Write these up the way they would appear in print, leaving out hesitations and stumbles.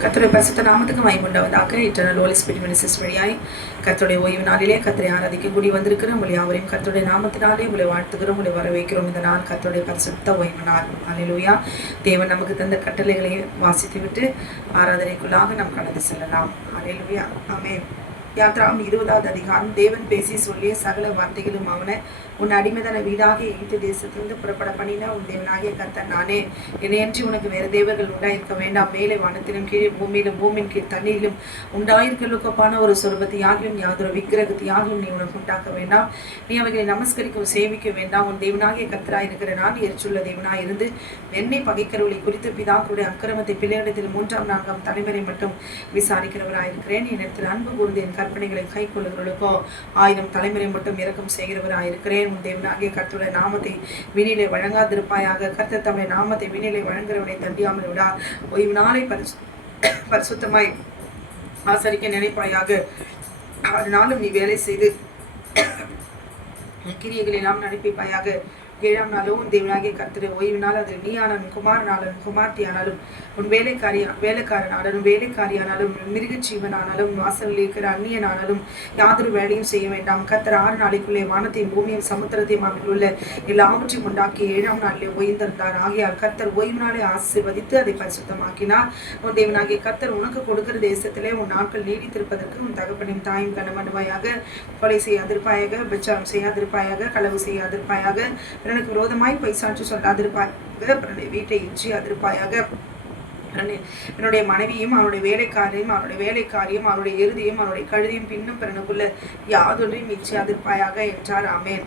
கர்த்தருடைய பரிசுத்த நாமத்துக்கு மகிமை உண்டாவதாக. இட்டர்னல் ஹோலி ஸ்பிரிட் மினிஸ்ட்ரிஸ் வழியாய் கர்த்தருடைய ஓய்வு நாளிலே கர்த்தரை ஆராதிக்க கூடி வந்திருக்கிற உங்களை யாவரையும் கர்த்தருடைய நாமத்தினாலே உங்களை வாழ்த்துகிறோம், உங்களை வரவேற்கிறோம். இந்த நாள் கர்த்தருடைய பரிசுத்த ஓய்வு நாள். அல்லேலூயா. தேவன் நமக்கு தந்த கட்டளைகளை வாசித்து விட்டு ஆராதனைக்குள்ளாக நாம் கடந்து செல்லலாம். அல்லேலூயா. ஆமென். யாத்ராம் 20வது அதிகாரம். தேவன் பேசி சொல்லிய சகல வார்த்தைகளும் அவனை உன் அடிமைதன வீடாகிய எகிப்து தேசத்திலிருந்து புறப்பட பண்ணின உன் தேவனாகிய கர்த்தர் நானே. என்னையன்றி உனக்கு வேறு தேவர்கள் உண்டாயிருக்க வேண்டாம். மேலே வானத்திலும் கீழே பூமியிலும் பூமியின் கீழ் தண்ணீரிலும் உண்டாயிருக்கொப்பான ஒரு சொருபத்தையாகிலும் யாதொரு விக்கிரகத்தையாகிலும் நீ உனக்கு உண்டாக்க வேண்டாம். நீ அவைகளை நமஸ்கரிக்க சேவிக்க வேண்டாம். உன் தேவனாகிய கர்த்தராய் இருக்கிற நான் எரிச்சுள்ள தேவனாய் இருந்து என்னை பகைக்கிறவர்களை குறித்து பிதாக்களுடைய அக்கிரமத்தை பிள்ளையிடத்தில் 3ஆம் 4ஆம் தலைமுறை மட்டும் விசாரிக்கிறவராயிருக்கிறேன். என்னிடத்தில் அன்பு கூர்ந்து என் கற்பனைகளை கை கொள்ளுகிறவர்களுக்கோ 1000 தலைமுறை மட்டும் இரக்கம் செய்கிறவராயிருக்கிறேன். உன் தேவனாகிய கர்த்தருடைய நாமத்தை வினிலே வழங்காதிருப்பாயாக. கர்த்தர் தம்முடைய நாமத்தை வினிலே வழங்குகிறவனை தண்டியாமல் விடா. ஓய்வு நாளை பரிசுத்தமாய் ஆசரிக்க நினைப்பாயாக. அதனாலும் நீ வேலை செய்து கிரியைகளை எல்லாம் நடப்பிப்பாயாக. 7ஆம் நாளும் உன் தேவனாகிய கர்த்தரை ஓய்வினால் அது நீ ஆனாலும் குமாரனாலும் குமார்த்தியானாலும் உன் வேலைக்காரனாலும் வேலைக்காரியானாலும் மிருக ஜீவனானாலும் வாசலில் இருக்கிற அந்நியனானாலும் யாதொரு வேலையும் செய்ய வேண்டாம். கர்த்தர் 6 நாளைக்குள்ளே வானத்தையும் பூமியும் சமுத்திரத்தையும் அவர்கள் உள்ள எல்லாவற்றையும் உண்டாக்கி 7ஆம் நாளிலே ஓய்ந்திருந்தார். ஆகியால் கர்த்தர் ஓய்வு நாளை ஆசீர்வதித்து அதை பரிசுத்தமாக்கினார். உன் தேவனாகிய கர்த்தர் உனக்கு கொடுக்கிற தேசத்திலே உன் நாட்கள் நீடித்திருப்பதற்கு உன் தகப்பனையும் தாயும் கனமனுவாயாக. கொலை செய்யாதிருப்பாயாக, விபச்சாரம் செய்யாதிருப்பாயாக, களவு செய்யாதிருப்பாயாக, பிறனுக்கு விரோதமாய் பொய் சாட்சி சொல்லாதிருப்பாயாக, பிறனுடைய வீட்டை இச்சியாதிருப்பாயாக, என்னுடைய மனைவியும் அவனுடைய வேலைக்காரியும் அவனுடைய எருதியும் அவனுடைய கழுதியும் பின்னும் பிறனுக்குள்ள யாதொன்றையும் இச்சியாதிருப்பாயாக என்றார். ஆமென்.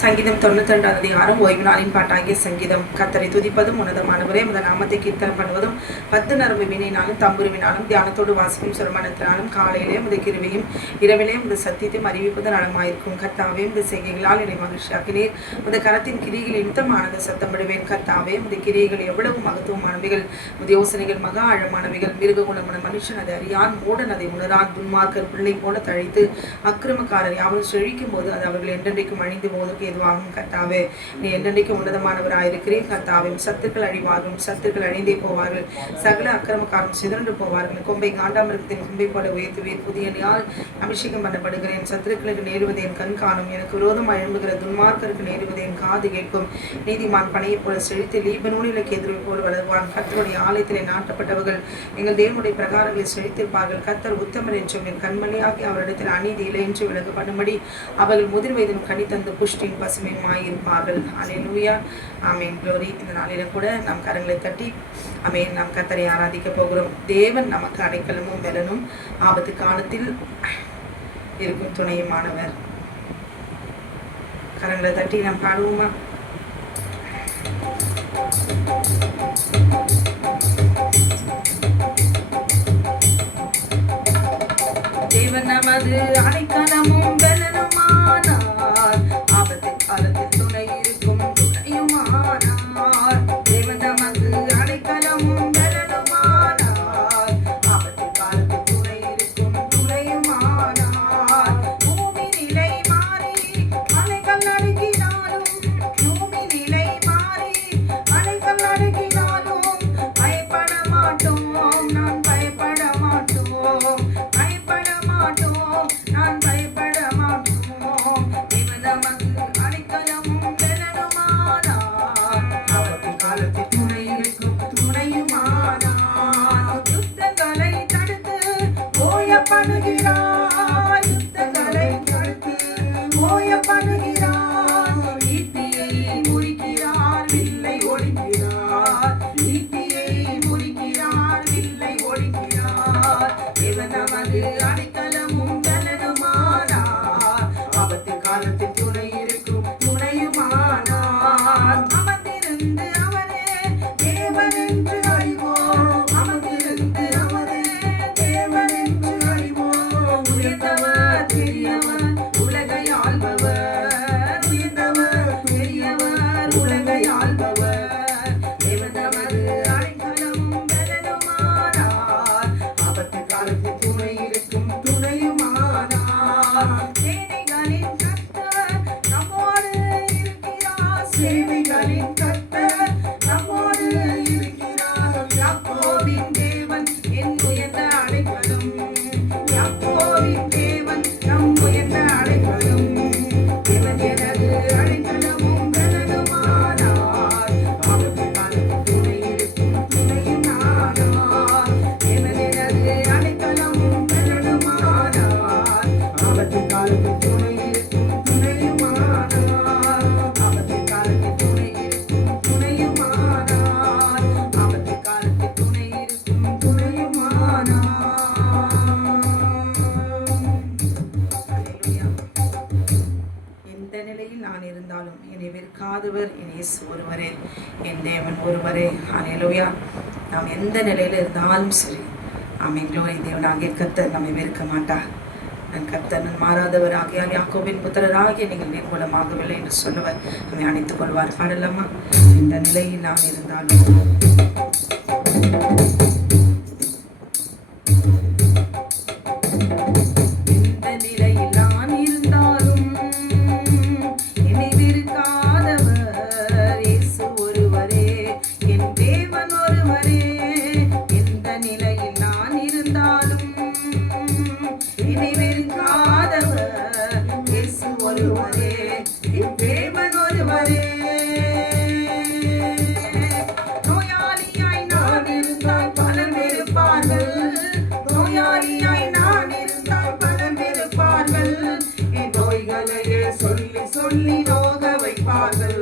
சங்கீதம் 92வது அதிகாரம். ஓய்வு நாளின் பாட்டாகிய சங்கீதம். கர்த்தரை துதிப்பதும் உன்னதமானவரே உமது நாமத்தை கீர்த்தனம் பண்ணுவதும் 10 நரம்பு வீணையினாலும் தம்புருவினாலும் தியானத்தோடு வாசிக்கும் சுரமணத்தினாலும் காலையிலே உமது கிருபையும் இரவிலே உமது சத்தியத்தையும் அறிவிப்பது நலமாயிருக்கும். கர்த்தாவே உமது செய்கைகளால் என்னை மகிழ்ச்சியாக்கினீர். உமது கரத்தின் கிரிகள் நிமித்தமானது சத்தமிடுவேன். கர்த்தாவே உமது கிரியைகள் எவ்வளவு மகத்துவமானவைகள், உமது யோசனைகள் மகா ஆழமானவைகள். மிருக குணமான மனுஷன் அதை அறியான், மூடன் அதை உணரான். துன்மார்க்கர் பிள்ளை போல தழைத்து அக்கிரமக்காரர் யாவரும் செழிக்கும் போது அது அவர்கள் என்றென்றைக்கும் அழிந்து போவதற்கு எதுவாகும். கர்த்தாவே நீ என்றென்றைக்கும் உன்னதமானவராயிருக்கிறீர். கர்த்தாவே சத்துக்கள் அழிவார்கள், சத்துக்கள் அழிந்தே போவார்கள், சகல அக்கிரமக்காரரும் சிதறண்டு போவார்கள். கொம்பை காண்டாமிருகத்தின் கொம்பை போல உயர்த்துவீர். புதிய நாள் அபிஷேகம் பண்ணப்படுகிறேன். சத்துருக்களுக்கு நேருவதை என் கண் காணும். எனக்கு விரோதம் எழும்புகிற துன்மார்க்கருக்கு நேருவதை என் காது கேட்கும். நீதிமான் பனையை போல செழித்து லீபனோனிலுக்கு எதிர்வை போல வளர்வான். கர்த்தருடைய ஆலயத்திலே நாட்டப்பட்டவர்கள் எங்கள் தேவனுடைய பிரகாரங்களை செழித்திருப்பார்கள். கர்த்தர் உத்தமர் என்றும் என் கண்மணியாகி அவரிடத்தில் அநீதி இல்லை என்று விலகு பண்ணும்படி அவர்கள் முதிர் வயதிலும் கனி தந்து புஷ்டின் பசுமையுமாயிருப்பார்கள். அல்லேலூயா. ஆமென். க்ளோரி. இந்த நாளில கூட நாம் கரங்களை தட்டி ஆமென் நாம் கர்த்தரை ஆராதிக்க போகிறோம். தேவன் நமக்கு அடைக்கலமும் பலனும் ஆபத்து காலத்தில் இருக்கும் துணையுமானவர். கரங்களை தட்டி நாம் பாடுவோமா? தேவன் நமது அடைக்கலமும் பலனுமானார், ஆபத்து காலத்தில் துணை இருக்கும் துணையுமானார். தேவன் நமது அடைக்கலமும் பலனுமானார், ஆபத்து காலத்தில் துணை இருக்கும் துணையுமானார். பூமி நிலை மாறி அலைகள் நடுங்கினாலும், பூமி நிலை மாறி அலைகள் நடுங்கினாலும் பயப்பட மாட்டோம், நான் பயப்பட மாட்டோம், பயப்பட மாட்டோம், நான் பயப்பட மாட்டோம். மாறாதவர் என் இயேசு ஒருவரே, என் தேவன் ஒருவரே. ஹல்லேலூயா. நாம் எந்த நிலையில் இருந்தாலும் சரி, ஆமென். க்ளோரி. தேவனாகிய கர்த்தர் நம்மை வெறுக்க மாட்டார். நான் கர்த்தர் மாறாதவர் ஆகியால் யாக்கோபின் புத்திரராகிய நீங்கள் நிர்மூலமாகவில்லை என்று சொல்லுவர். நம்மை அணைத்துக் கொள்வார். பாடலாமா? இந்த நிலையில் நான் இருந்தாலும் சொல்லி நோக வைப்பார்கள்.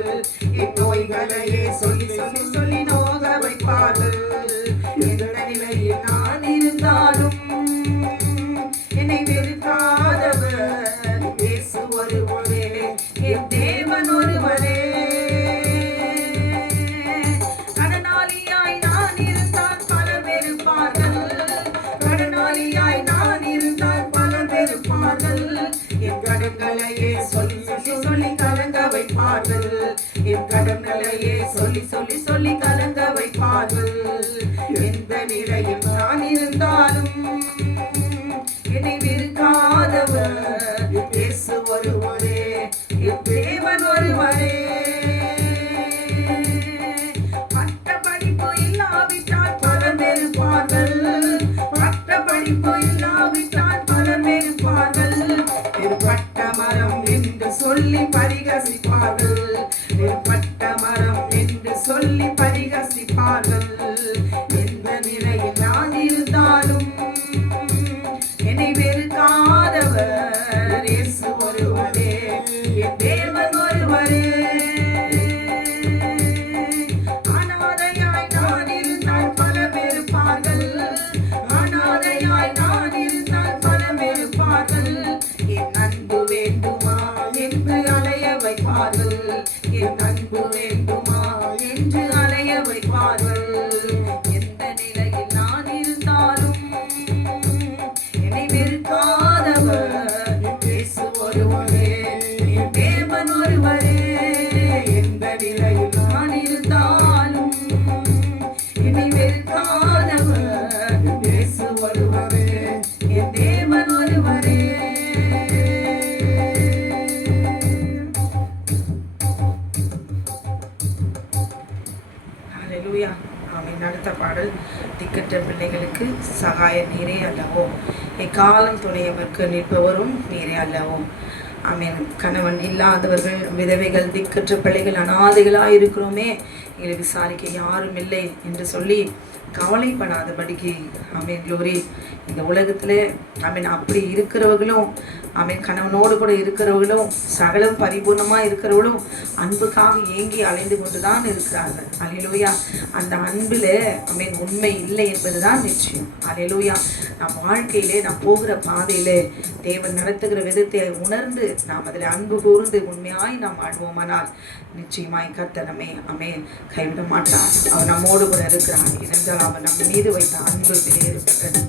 என் நோய்களையே சொல்லி சொல்லி சொல்லி நோக வைப்பார்கள். எந்த நிலையில் நான் இருந்தாலும் என்னை வெறுக்காதவர் இயேசு ஒருவரே, என் தேவன் ஒருவரே. கடனாளியாய் நான் இருந்தால் பலர் வெறுப்பார்கள். கடனாளியாய் நான் இருந்தால் பலர் வெறுப்பார்கள். என் கடன்களையே சொல்லி சொல்லி கலங்க வைப்பார்கள். என் கடன்களையே சொல்லி சொல்லி சொல்லி கலங்க வைப்பார்கள். எந்த நிலையில் நான் இருந்தாலும் என்னை வெறுக்காதவர் இயேசு ஒருவரே, என் தேவன் ஒருவரே. பட்ட படிப்பு இல்லாவிட்டால் பலர் வெறுப்பார்கள். பட்ட படிப்பு இல்லாவிட்டால் பலர் வெறுப்பார்கள். பட்ட மரம் என்று சொல்லி பரிகசிப்பார்கள். பட்ட மரம் என்று சொல்லி பரிகசிப்பார்கள். எந்த நிலையில் நான் இருந்தாலும் என்னை வெறுக்காதவர் இயேசு ஒருவரே, என் தேவன் ஒருவரே. அனாதையாய் நான் இருந்தால் பலர் வெறுப்பார்கள். அனாதையாய் நான் இருந்தால் பலர் வெறுப்பார்கள். என் அன்பு வேண்டுமா என்று அலைய வைப்பார்கள். என் அன்பு வேண்டுமா என்று அலைய வைப்பார்கள். எந்த நிலையில் நான் இருந்தாலும் என்னை வெறுக்காதவர் இயேசு ஒருவரே, என் தேவன் ஒருவரே. எந்த நிலையில் நான் இருந்தாலும் என்னை வெறுக்காதவர் இயேசு ஒருவரே, என் தேவன் ஒருவரே. ஹல்லேலூயா. ஆமென். அடுத்த பாடல், திக்கற்ற பிள்ளைகளுக்கு சகாய நீரே அல்லவோ, எக்காலம் துணையவர்க்கு நிற்பவரும் நீரே அல்லவோ. ஆமென். கணவன் இல்லாதவர்கள், விதவைகள், திக்கற்ற பிள்ளைகள், அனாதைகளாக இருக்கிறோமே, எங்களை விசாரிக்க யாரும் இல்லை என்று சொல்லி கவலைப்படாதபடிக்கு, ஆமென். க்ளோரி. இந்த உலகத்தில் ஆமென் அப்படி இருக்கிறவர்களும், ஆமென், கணவனோடு கூட இருக்கிறவர்களும், சகலம் பரிபூர்ணமாக இருக்கிறவர்களும் அன்புக்காக ஏங்கி அலைந்து கொண்டு தான் இருக்கிறார்கள். அல்லேலூயா. அந்த அன்பில் ஆமென் உண்மை இல்லை என்பது தான் நிச்சயம். அல்லேலூயா. நம் வாழ்க்கையிலே, நாம் போகிற பாதையிலே தேவன் நடத்துகிற விதத்தை உணர்ந்து நாம் அதில் அன்பு கூர்ந்து உண்மையாய் நாம் வாழ்வோமானால் நிச்சயமாய் கர்த்தர் நம்மை ஆமென் கைவிட மாட்டார். அவர் நம்மோடு கூட இருக்கிறார். இருந்தால் அவர் நம் மீது வைத்த அன்பு விலையேறப்பட்டது.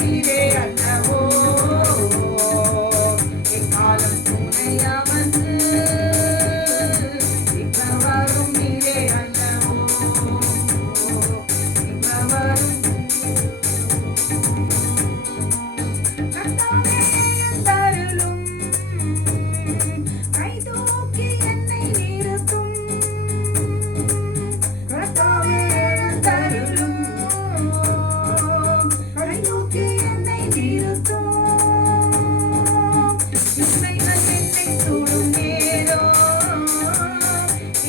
நீரே அல்லவோ எக்காலம் துணையவர்ந்து இப்பவரும் நீரே அல்லவோ இப்பவரும் கர்த்தாவே தருளும் கை தூக்கி என்னை நிறுத்தும் கர்த்தாவே தருளும் கை தூக்கி என்னை நிறுத்தும் இவைகள் என்னை சூடும் நேரம்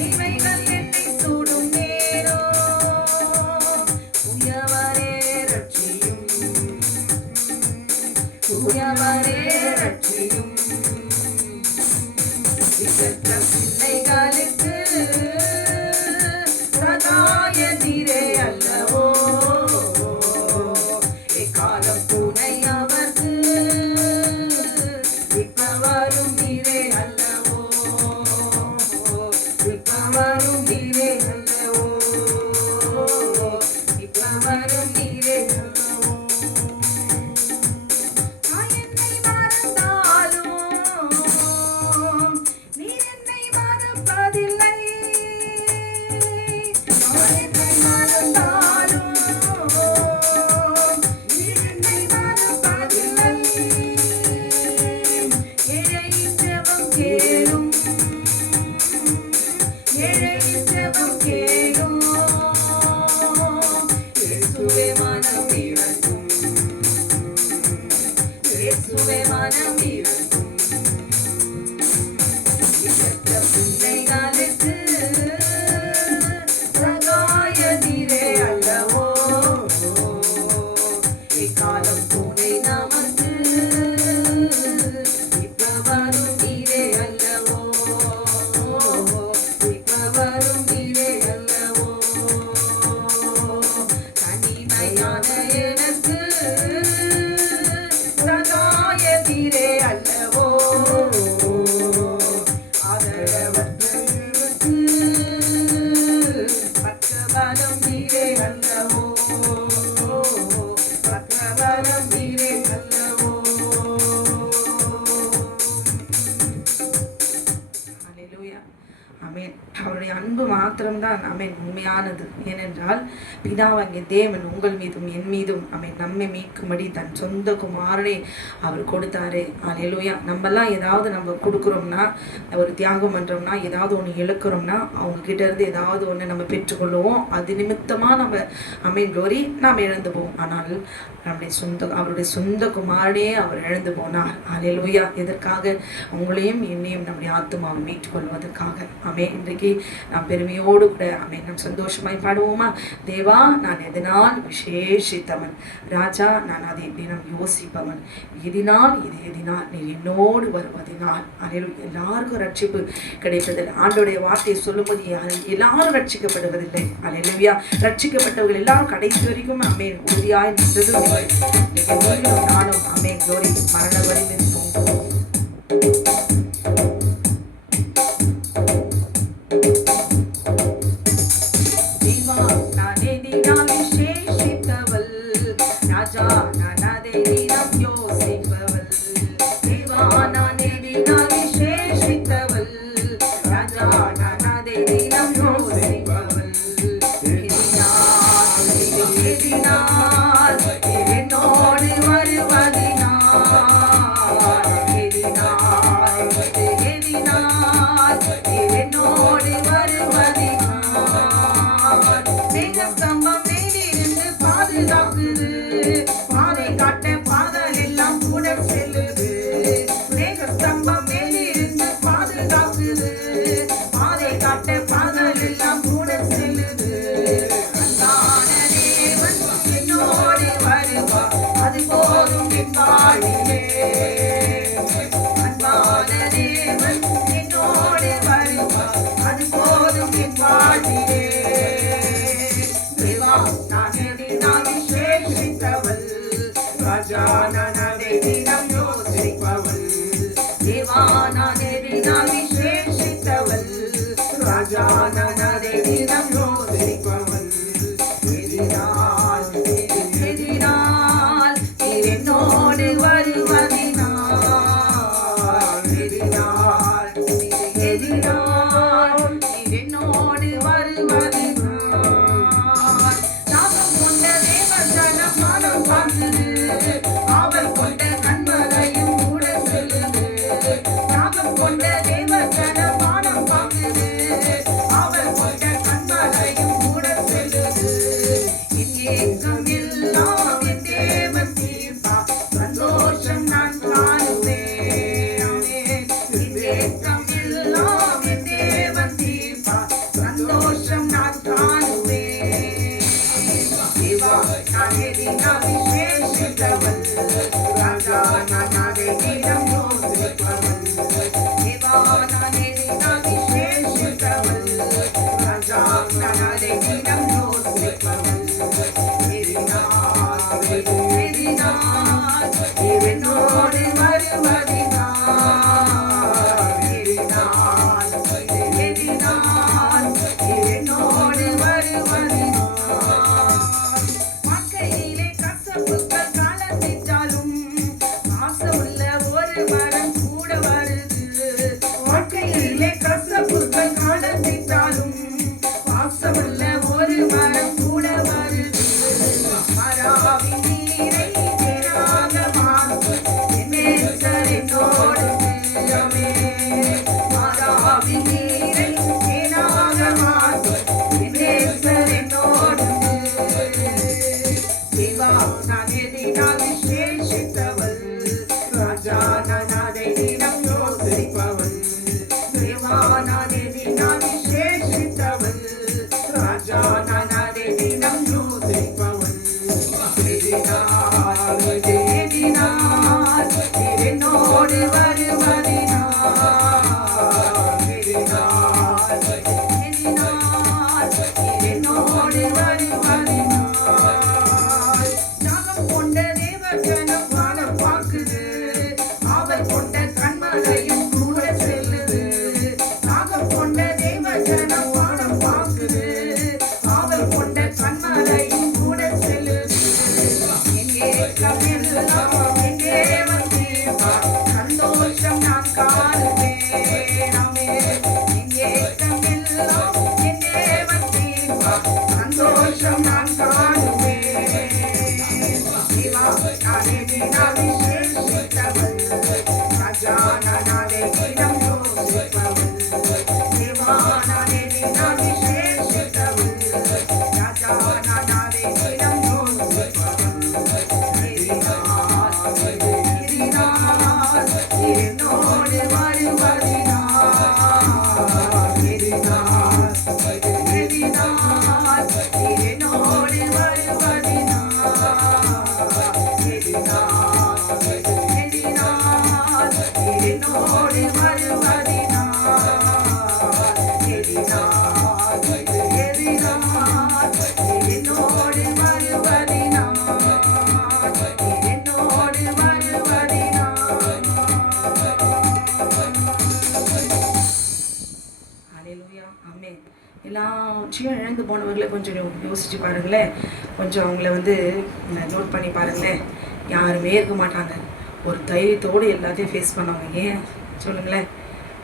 இவைகள் என்னை சூடும் நேரம் உயவரே ரட்சியும் உயவரே ரட்சியும் விசத்த பிள்ளைகளுக்கு சகாய நீரே அல்லவோ எக்காலம் துணை அவர்க்கு இப்பவரும் நீரே அல்லவோ இப்பவரும் நீரே அல்லவோ இப்பவரும் நீரே அல்லவோ நான் என்னை மறந்தாலும் நீர் என்னை மறப்பதில்லை நான் என்னை மறந்தாலும் நீர் என்னை மறப்பதில்லை ஏழையின் ஜெபம் கேளும் ஏழையின் ஜெபம் கேளும் இயேசுவே மனம் இறங்கும் இயேசுவே மனம் இறங்கும் விசத்த பிள்ளைகளுக்கு சகாய நீரே அல்லவோ இக்காலம் துணை நமக்கு இப்பவரும் நீரே அல்லவோ இப்பவரும் நீரே அல்லவோ தனிமையான எனக்கு சகாய நீரே அல்லவோ ஆதரவற்றவருக்கு பக்கபலம் நீரே அல்லவோ பக்கபலம் நீரே அல்லவோ. ஹல்லேலூயா. ஆமென். அவருடைய அன்பு மாத்திரம்தான் ஆமென் உண்மையானது. ஏனென்றால் பிதாவாகிய தேவன் உங்கள் மீதும் என் மீதும் ஆமென் நம்மை மீட்கும்படி தன் சொந்த குமாரனை அவர் கொடுத்தாரு. ஹல்லேலூயா. நம்மெல்லாம் ஏதாவது நம்ம கொடுக்குறோம்னா ஒரு தியாகம் பண்ணுறோம்னா ஏதாவது ஒன்று இழக்கிறோம்னா அவங்க கிட்ட இருந்து ஏதாவது ஒன்று நம்ம பெற்றுக்கொள்ளுவோம். அது நிமித்தமாக நம்ம ஆமென் க்ளோரி நாம் இழந்து போவோம். ஆனால் அவருடைய சொந்த குமாரனையே அவர் இழந்து போனார். ஹல்லேலூயா. எதற்காக? உங்களையும் என்னையும் நம்முடைய ஆத்துமாவை மீட்டுக்கொள்வதற்காக. ஆமென். இன்றைக்கு நாம் பெருமையோடு கூட ஆமென் நாம் சந்தோஷமாய் பாடுவோமா? தேவா, நான் எதனால் விசேஷித்தவன், ராஜா நான் அதை தினம் யோசிப்பவன், எதினால் நீர் என்னோடு வருவதினால். ஹல்லேலூயா. எல்லாருக்கும் ரட்சிப்பு கிடைப்பதில்லை. ஆண்டோடைய வார்த்தையை சொல்லும்போது எல்லாரும் ரட்சிக்கப்படுவதில்லை. ஹல்லேலூயா. ரட்சிக்கப்பட்டவர்கள் எல்லாரும் கடைசி வரைக்கும் ஆமென் உறுதியாய் நின்றது நானும் ஆமென் க்ளோரி மரண வரை நிற்போம். தேவா, நான் எதினால் விசேஷித்தவள், ராஜா நான் அதை தினம் யோசிப்பவள். தேவா, நான் எதினால் விசேஷித்தவள், ராஜா நான் அதை தினம் யோசிப்பவள். எதினால் என்னோடு வருவதினால், எதினால் என்னோடு வருவதினால், மேகஸ்தம்பம் மேலிருந்து பாதுகாக்குது, பாதை காட்ட பாதல் எல்லாம் கூட செல்லுது. மேகஸ்தம்பம் மேலிருந்து பாதுகாக்குது, பாதை காட்ட பாதல் எல்லாம் கூட செல்லுது. அன்பான தேவன் என்னோடு வருவார், அது போதும் என் வாழ்விலே. அன்பான தேவன் என்னோடு வருவார், அது போதும் என் வாழ்விலே. தேவா, நான் எதினால் விசேஷித்தவள், ராஜா நான் அதை தினம் யோசிப்பவள். தேவா, நான் எதினால் விசேஷித்தவள், ராஜா நான் அதை தினம் யோசிப்பவள். எதினால் விசேஷித்தவள் ராஜா நானே தினம் யோசிப்பவள் தேவா நானே தினம் விசேஷித்தவள் ராஜா நானே தினம் யோசிப்பவள் என்னோடு எல்லாத்தையும் இழந்து போனவர்களை கொஞ்சம் யோசிச்சு பாருங்களேன். கொஞ்சம் அவங்கள நோட் பண்ணி பாருங்களேன். யாருமே இருக்க மாட்டாங்க. ஒரு தைரியத்தோடு எல்லாத்தையும் ஃபேஸ் பண்ணவங்க. ஏன் சொல்லுங்களேன்?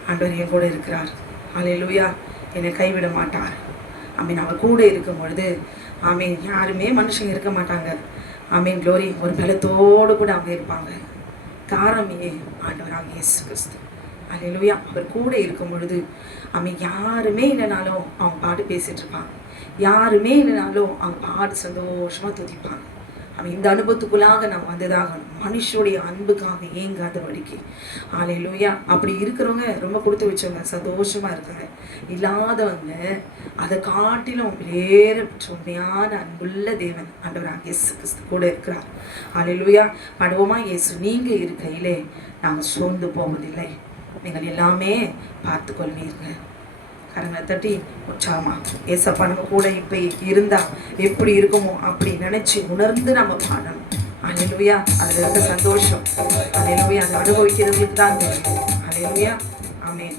ஆண்டவர் என் கூட இருக்கிறார். ஹல்லேலூயா. என்னை கைவிட மாட்டார். ஆமீன். அவர் கூட இருக்கும் பொழுது ஆமீன் யாருமே மனுஷங்க இருக்க மாட்டாங்க. ஆமீன். க்ளோரி. ஒரு பலத்தோடு கூட அவங்க இருப்பாங்க. காரணமே ஆண்டவராக இயேசு கிறிஸ்து. ஹல்லேலூயா. அவர் கூட இருக்கும் பொழுது அவன் யாருமே இல்லைனாலும் அவங்க பாட்டு பேசிகிட்டு இருப்பாங்க. யாருமே இல்லைனாலும் அவங்க பாட்டு சந்தோஷமாக துதிப்பாங்க. அவன் இந்த அனுபவத்துக்குள்ளாக நான் வந்ததாகணும். மனுஷனுடைய அன்புக்காக ஏங்காதபடிக்கு. ஹல்லேலூயா. அப்படி இருக்கிறவங்க ரொம்ப கொடுத்து வச்சவங்க சந்தோஷமாக இருக்காங்க. இல்லாதவங்க அதை காட்டிலும் வேறு உண்மையான அன்புள்ள தேவன் ஆண்டவராக இயேசு கிறிஸ்து கூட இருக்கிறார். ஹல்லேலூயா. படுவோமா? இயேசு நீங்கள் இருக்கையிலே நாங்கள் சோர்ந்து போவதில்லை. நீங்கள் எல்லாமே பார்த்து கொள்வீர்கள். கரங்களை தட்டி உற்சாகமா ஏசப்பா நம்ம கூட இப்போ இருந்தா எப்படி இருக்குமோ அப்படி நினைச்சு உணர்ந்து நம்ம பாடணும். ஹல்லேலூயா. அதில் இருக்க சந்தோஷம் ஹல்லேலூயா அதை அனுபவிக்கிறவங்களுக்கு தான் தெரியும். ஹல்லேலூயா. ஆமென்.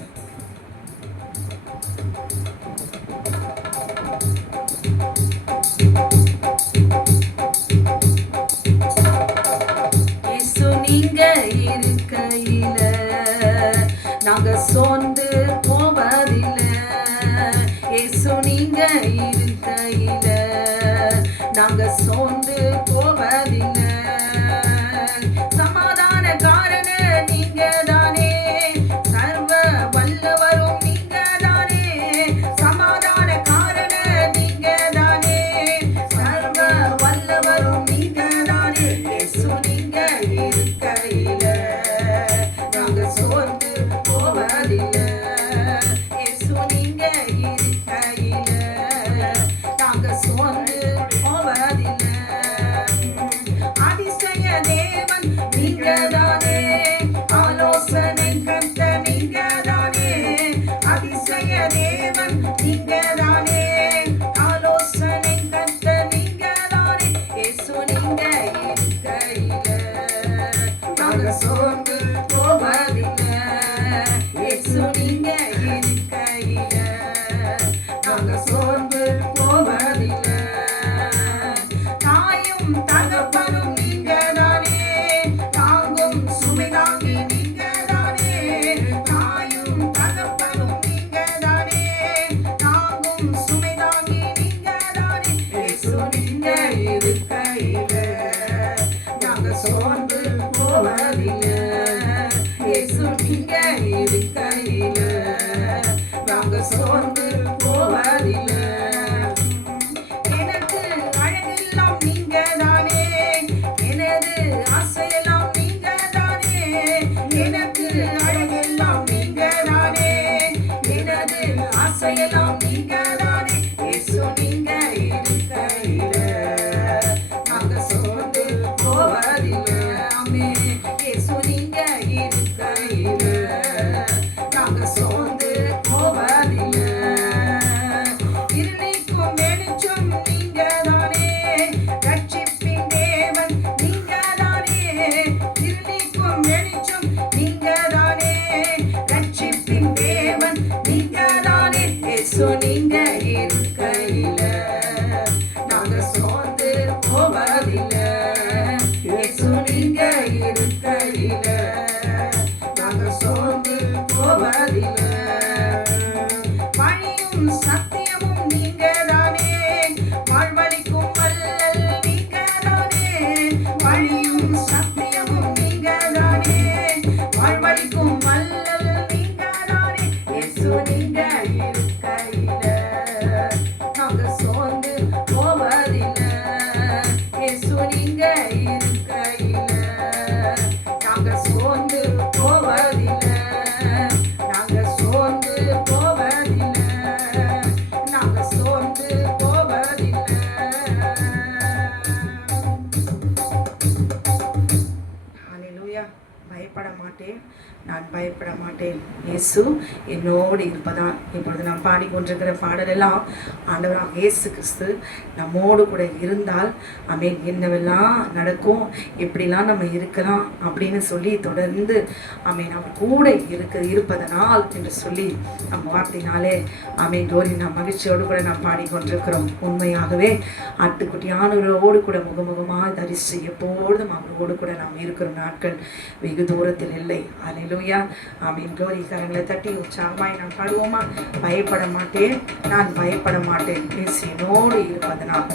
இயேசு நீங்க இருக்கையில நாங்க சோர்ந்து போவதில்லை. இயேசு நீங்க இருக்கையில நாங்க சோர்ந்து போவதில்லை. சமாதான காரண நீங்க தானே, சர்வ வல்லவரும் நீங்க தானே. சமாதான காரண நீங்க தானே, சர்வ வல்லவரும் நீங்க தானே. இயேசு நீங்க இருக்கையில நாங்க சோர்ந்து போவதில்லை. இயேசு நீங்க இருக்கையில நாங்க சோர்ந்து போவதில்லை. அதிசயம் சோர்ந்து போவதில்லை. இயேசு நீங்க இருக்கையில நாங்க சோர்ந்து போவதில்லை. தாயும் தகப்பனும் நீங்க தானே, தாங்கும் சுமை தாங்கி நீங்க தானே. தாயும் தகப்பனும் நீங்க தானே, தாங்கும் சுமை தாங்கி நீங்க தானே. இயேசு நீங்க இருக்கையில நாங்க சோர்ந்து போவதில்லை. இயேசு நீங்க இருக்கையில நாங்க சோர்ந்து போவதில்லை. எனக்கு அழகெல்லாம் நீங்க தானே, எனது ஆசையெல்லாம் நீங்க தானே. எனக்கு அழகெல்லாம் நீங்க தானே, எனது ஆசையெல்லாம் நீங்க தானே. இயேசு நீங்க இருக்கையில நாங்க சோர்ந்து போவதில்லை. ஆமென். இயேசு நீங்க இருக்கையில நாங்க சோர்ந்து போவதில்லை. இருளிக்கும் வெளிச்சம் நீங்க தானே, ரட்சிப்பின் தேவன் நீங்க தானே. இருளிக்கும் வெளிச்சம் நீங்க தானே, ரட்சிப்பின் தேவன் நீங்க தானே. இயேசு நீங்க இருக்கையில நாங்க சோர்ந்து போவதில்லை. இயேசு நீங்க இருக்கையில நாங்க சோர்ந்து போவதில்லை. வழியும் சத்தியமும் நீங்க தானே, வாழ்வழிக்கும் வல்லல் நீங்க தானே. வழியும் சத்தியமும் நீங்க தானே, வாழ்வழிக்கும் வல்லல் நீங்க தானே. இயேசு நீங்க இருக்கையில நாங்க சோர்ந்து போவதில்லை. இயேசு நீங்க இருக்கையில நாங்க சோர்ந்து போவதில்லை. நாங்க சோர்ந்து போவதில்லை. நாங்க சோர்ந்து போவதில்லை. ஹல்லேலூயா. பயப்பட மாட்டேன், நான் பயப்பட மாட்டேன். இயேசு என்னோடு இருப்பதான். இப்பொழுது நாம் பாடிக்கொண்டிருக்கிற பாடலெல்லாம் ஆண்டவராக இயேசு கிறிஸ்து நம்மோடு கூட இருந்தால் ஆமென் என்னவெல்லாம் நடக்கும், எப்படிலாம் நம்ம இருக்கலாம் அப்படின்னு சொல்லி தொடர்ந்து ஆமென் அவர் கூட இருப்பதனால் என்று சொல்லி நம்ம வார்த்தையினாலே ஆமென் கோரி நாம் மகிழ்ச்சியோடு கூட நாம் பாடிக்கொண்டிருக்கிறோம். உண்மையாகவே ஆட்டுக்குட்டியானவரோடு கூட முகமுகமாக தரிசி எப்பொழுதும் அவரோடு கூட நாம் இருக்கிற நாட்கள் வெகு தூரத்தில் இல்லை. அல்லேலூயா. ஆமென். கோரி கரங்களை தட்டி உற்சாகமாய் நாம் பாடுவோமா? பயப்பட மாட்டேன், நான் பயப்பட மாட்டேன், இயேசு என்னோடு இருப்பதனால்.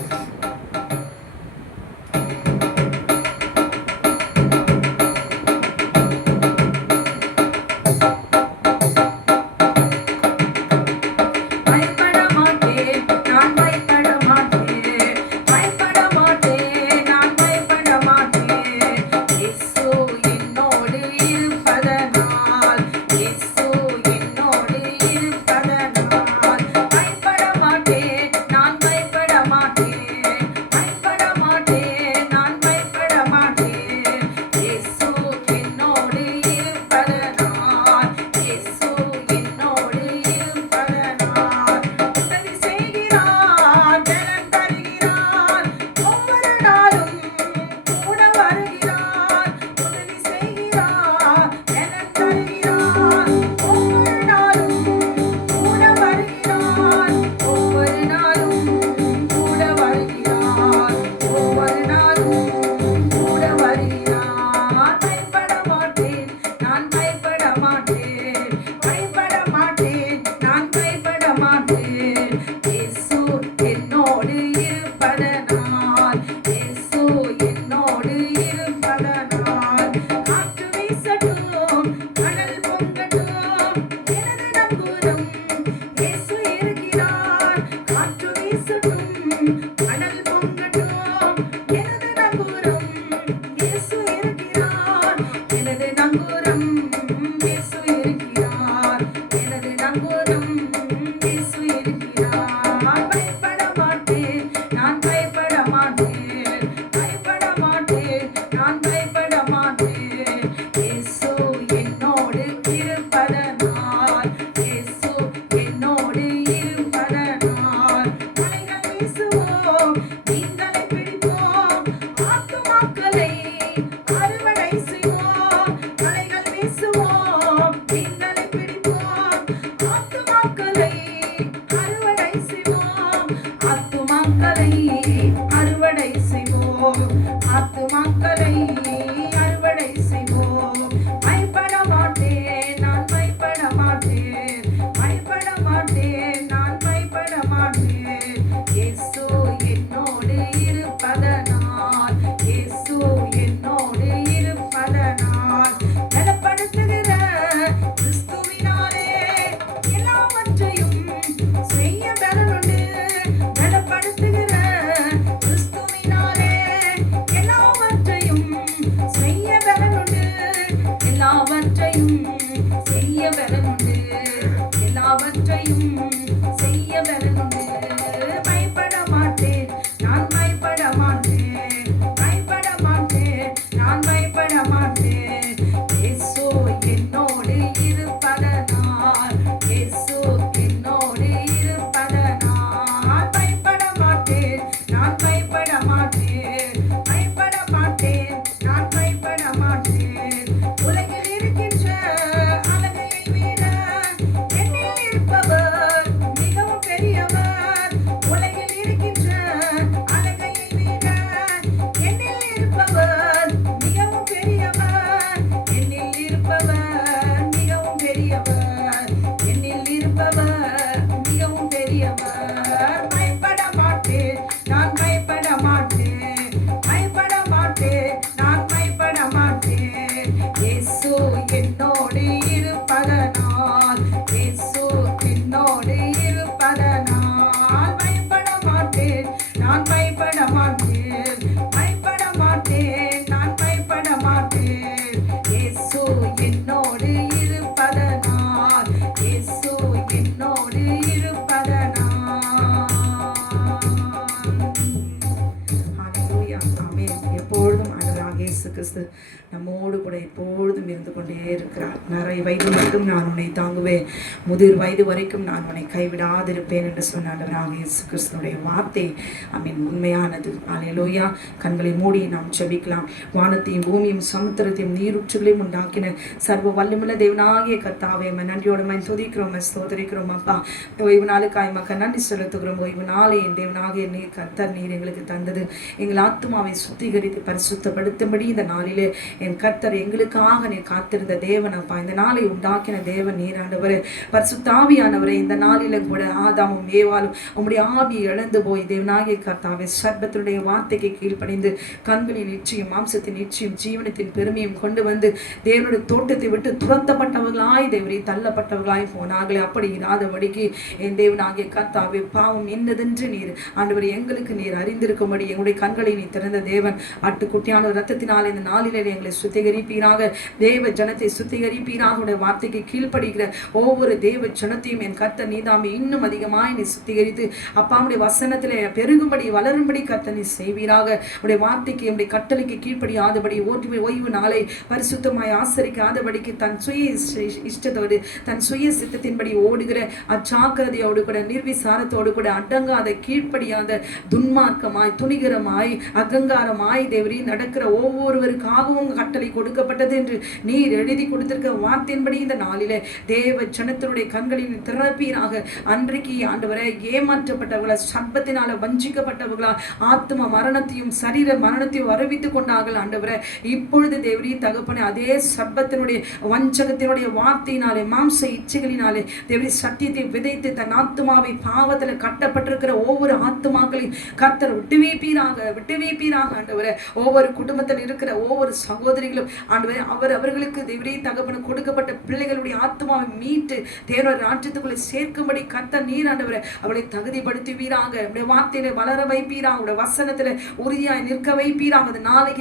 கிறிஸ்து நம்மோடு கூட எப்பொழுதும் இருந்து கொண்டே இருக்கிறார். நரை வயது மட்டும் நான் உன்னை தாங்குவேன், முதிர் வயது வரைக்கும் நான் உன்னை கைவிடாதிருப்பேன் என்று சொன்ன ஆண்டவராக இயேசு கிறிஸ்துனுடைய வார்த்தை உண்மையானது. அல்லேலூயா. கண்களை மூடி நாம் ஜெபிக்கலாம். வானத்தையும் பூமியும் சமுத்திரத்தையும் நீரூற்றுகளையும் உண்டாக்கின சர்வ வல்லமையுள்ள தேவனாகிய கர்த்தாவே, நன்றியோடு துதிக்கிறோம், ஸ்தோத்திரிக்கிறோம். அப்பா, ஓய்வு நாளுக்காய் மக்கள் நன்றி செலுத்துகிறோம். ஓய்வு நாளை என் தேவனாகிய நீர் கர்த்தர் நீர் எங்களுக்கு தந்தது. எங்கள் ஆத்மாவை சுத்திகரித்து பரிசுத்தப்படுத்தும்படி இந்த நாளிலே என் கர்த்தர் எங்களுக்காக நீர் காத்திருந்த தேவன். அப்பா, இந்த நாளை உண்டாக்கின தேவன் நீர் ஆண்டவரே. பரிசுத்தாவியானவரே, இந்த நாளிலும் கூட ஆதாமும் ஏவாளும் உம்முடைய ஆவி இழந்து போய் தேவனாகிய கர்த்தாவே சர்பத்தினுடைய வார்த்தைக்கு கீழ்ப்படிந்து கண்களின் நிச்சயம் மாம்சத்தின் நிச்சயம் ஜீவனத்தின் பெருமையும் கொண்டு வந்து தேவனுடைய தோட்டத்தை விட்டு துரத்தப்பட்டவர்களாய் தேவரை தள்ளப்பட்டவர்களாய் போனார்களே. அப்படி இராதபடிக்கு என் தேவனாகிய கர்த்தாவே பாவம் என்னதென்று நீர் ஆண்டவர் எங்களுக்கு நீர் அறிந்திருக்கும்படி எங்களுடைய கண்களை நீ திறந்த தேவன். ஆட்டுக்குட்டியான ரத்தத்தினால் இந்த நாளிலே எங்களை சுத்திகரிப்பீராக. தேவ ஜனத்தை சுத்திகரிப்பீராக. உடைய வார்த்தைக்கு கீழ்ப்படுகிற ஒவ்வொரு தேவ ஜனத்தையும் என் கர்த்தர் நீதாமே இன்னும் அதிகமாய் நீ சுத்திகரித்து அப்பாவுடைய வசனத்திலே பெருகும்படி வளரும்படி கர்த்தர் நீ செய்வீராக. உடைய வார்த்தைக்கு என்னுடைய கட்டளைக்கு கீழ்ப்படியாதபடி ஓய்வு நாளை பரிசுத்தமாய் ஆசரிக்காதபடிக்கு தன் சுய இஷ்டத்தோடு தன் சுய சித்தத்தின்படி ஓடுகிற அச்சாக்கிரதையோடு கூட நிர்விசாரத்தோடு கூட அடங்காத கீழ்ப்படியாத துன்மார்க்கமாய் துணிகரமாய் அகங்காரமாய் தேவரி நடக்கிற ஒவ்வொருவருக்காகவும் கட்டளை கொடுக்கப்பட்டது என்று நீர் எழுதி கொடுத்திருக்க வார்த்தையின்படி இந்த நாளிலே தேவ ஜனத்தினுடைய கண்களின் திறப்பீராக. அன்றைக்கு ஆண்டவரை ஏமாற்றப்பட்டவர்களா, சர்ப்பத்தினால வஞ்சிக்கப்பட்டவர்களா, ஆத்ம மரணத்தையும் சரீர மரணத்தையும் அறிவித்துக் கொண்டார்கள் ஆண்டவரை. இப்பொழுது தேவரி தகப்பனே, அதே சர்ப்பத்தினுடைய வஞ்சகத்தினுடைய வார்த்தையினாலே மாம்ச இச்சைகளினாலே தேவரி சத்தியத்தை விதைத்து தன் ஆத்மாவை பாவத்தில் கட்டப்பட்டிருக்கிற ஒவ்வொரு ஆத்மாக்களையும் கர்த்தர் விட்டு வைப்பீராக ஆண்டவரை. ஒவ்வொரு குடும்பத்தில் இருக்கிற ஒவ்வொரு சகோதரிகளும் ஆண்டவரை அவர்களுக்கு தேவரி தகப்பன கொடுக்கப்பட்ட பிள்ளைகளுடைய ஆத்மாவை மீட்டு தேவனுடைய ராஜ்யத்துக்குள்ளே சேர்க்கும்படி கர்த்தர் நீர் ஆண்டவரை அவளை தகுதிப்படுத்துவீராக. உடைய வார்த்தையில வளர வைப்பீராக. உடைய வசனத்துல உறுதியாய் நிற்க வைப்பீராக.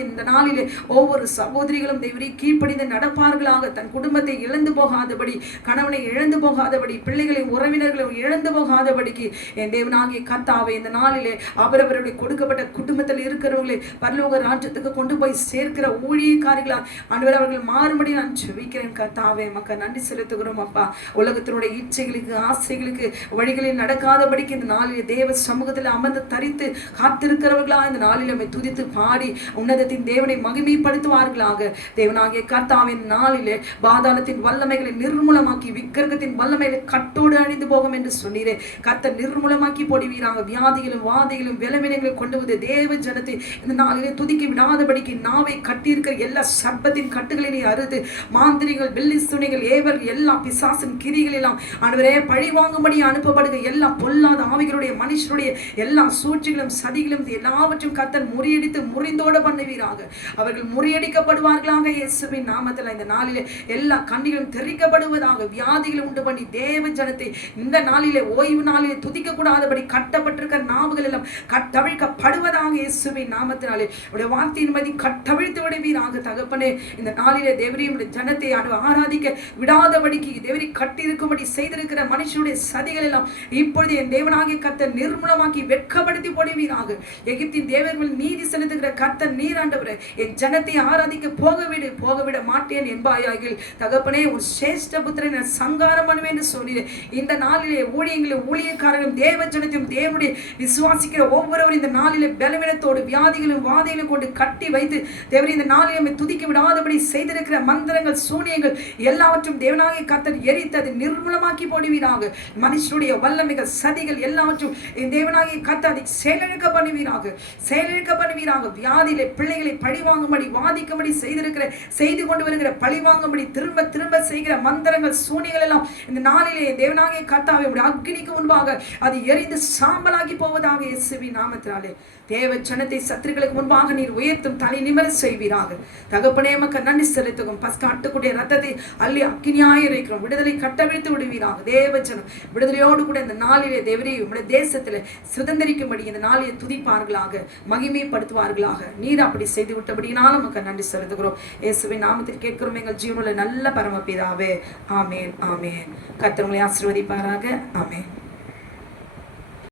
இந்த நாளிலே ஒவ்வொரு சகோதரிகளும் தேவரி கீழ்ப்படிந்து நடப்பார்களாக. தன் குடும்பத்தை இழந்து போகாதபடி, கணவனை இழந்து போகாதபடி, பிள்ளைகளை உறவினர்களை இழந்து போகாதபடிக்கு என் தேவனாகிய கர்த்தாவே இந்த நாளிலே அவரவருடைய கொடுக்கப்பட்ட குடும்பத்தில் இருக்கிறவர்களை பரலோக ராஜ்யத்துக்கு கொண்டு போய் சேர்க்கிற ஊழியக்காரிகளா ஆண்டவர் அவர்கள் மாறும்படி நான் ஜெபிக்கிறேன் கர்த்தாவே. மக்கள் நன்றி செலுத்துகிறோம் அப்பா. உலகத்தினுடைய இச்சைகளுக்கு ஆசைகளுக்கு வழிகளில் நடக்காதபடிக்கு இந்த நாளிலே தேவ சமூகத்தில் அமர்ந்து தரித்து காத்திருக்கிறவர்களா இந்த நாளில் நம்மை துதித்து பாடி உன்னதத்தின் தேவனை மகிமைப்படுத்துவார்களாக. தேவனாகிய கர்த்தாவின் நாளிலே பாதாளத்தின் வல்லமைகளை நிர்மூலமாக்கி விக்கிரகத்தின் வல்லமைகளை கட்டோடு அணிந்து போகும் என்று சொன்னீரே. கர்த்தர் நிர்மூலமாக்கி போடுவீராக. வியாதிகளும் வாதிகளும் விளம்பினங்களை கொண்டு வந்து தேவ ஜனத்தை இந்த நாளிலே துதிக்க விடாதபடிக்கு நாவை கட்டியிருக்கிற எல்லா சர்ப்பத்தின் கட்டுகளை நீ அறுத்து மாந்திரிகள் வெள்ளி சுனைகள் ஏவர் எல்லா பிசாசின் கிரிகள் எல்லாம் ஆண்டவரே பழி வாங்கும்படி அனுப்பப்படுகிற எல்லா பொல்லாத ஆவிகளுடைய மனுஷருடைய எல்லா சூழ்ச்சிகளும் சதிகளும் எல்லாவற்றையும் கர்த்தர் முறியடித்து முறிந்தோட பண்ணுவீராக. அவர்கள் முறியடிக்கப்படுவார்களாக இயேசுவின் நாமத்தில். இந்த நாளிலே எல்லா கண்ணிகளும் தெரிவிக்கப்படுவதாக. வியாதிகளை உண்டு பண்ணி தேவ ஜனத்தை இந்த நாளிலே ஓய்வு நாளிலே துதிக்க கூடாதபடி கட்டப்பட்டிருக்கிற நாவுகள் எல்லாம் கட்டவிழ்க்கப்படுவதாக இயேசுவின் நாமத்தினாலே. உடைய வார்த்தையின் மதி கட்டவிழ்த்து விடுவீராக தகப்பனே. இந்த நாளிலே தேவரையும் ஜனத்தை ஆராதிக்க விடாதபடிக்கு தேவரை கட்டியிருக்கும்படி செய்திருக்கிற மனுஷனுடைய சதிகள் எல்லாம் இப்பொழுது என் தேவனாகிய கர்த்தர் நிர்மூலமாக்கி வெட்கப்படுத்தி போடுவீராக. எகிப்தின் தேவர்கள் நீதி செலுத்துகிற கர்த்தர் நீராண்டவரே, என் ஜனத்தை ஆராதிக்க போகவிட மாட்டேன் என்பாயாகில் தகப்பனே. உன் சேஷ்ட புத்திரனை சங்காரம் பண்ணுவேன் என்று சொன்னீர். இந்த நாளிலே ஊழியக்காரர்களும் தேவ ஜனத்தையும் தேவனுடைய விசுவாசிக்கிற ஒவ்வொருவரும் இந்த நாளிலே பலவீனத்தோடு வியாதிகளும் வாதைகளும் கொண்டு கட்டி வைத்து தேவரை இந்த நாளிலே நம்மை துதிக்க விடாதபடி செய்திருக்கிற மந்திரங்கள் சூனியங்கள் எல்லாவற்றும் தேவனாகிய கர்த்தர் எரித்தது நிர்மூலமாக்கி போடுவீராக. மனுஷனுடைய வல்லமைகள் சதிகள் எல்லாவற்றும் தேவனாகிய கர்த்தர் அதை செயலிழக்க பண்ணுவீராக. வியாதியிலே பிள்ளைகளை பழி வாங்கும்படி வாதிக்கும்படி செய்து கொண்டு வருகிற பழி வாங்கும்படி திரும்ப செய்கிற மந்திரங்கள் சூனியங்கள் எல்லாம் இந்த நாளிலே தேவனாகிய கர்த்தாவே அக்னிக்கு முன்பாக அது எரிந்து சாம்பலாகி போவதாக இயேசுவின் நாமத்தினாலே. தேவ ஜனத்தை சத்துருக்களுக்கு முன்பாக நீர் உயர்த்தும் தலை நிமிர செய்வீராக. தகப்பனே மக்கள் நன்றி செலுத்தும். ஆட்டுக்குடைய ரத்தத்தை அள்ளி அக்கினியாய் இருக்கிறோம். விடுதலை கட்டவிழ்த்து விடுவீராக. தேவ ஜனம் விடுதலையோடு கூட இந்த நாளிலே தேவரே உம்முடைய தேசத்தில் சுதந்திரிக்கும்படி இந்த நாளிலே துதிப்பார்களாக, மகிமைப்படுத்துவார்களாக. நீர் அப்படி செய்து விட்டபடினாலும் மக்கள் நன்றி செலுத்துகிறோம். இயேசுவின் நாமத்தில் கேட்கிறோம் எங்கள் ஜீவனுள்ள நல்ல பரமபிதாவே. ஆமேன் ஆமேன். கர்த்தர் உங்களை ஆசீர்வதிப்பாராக. ஆமேன்.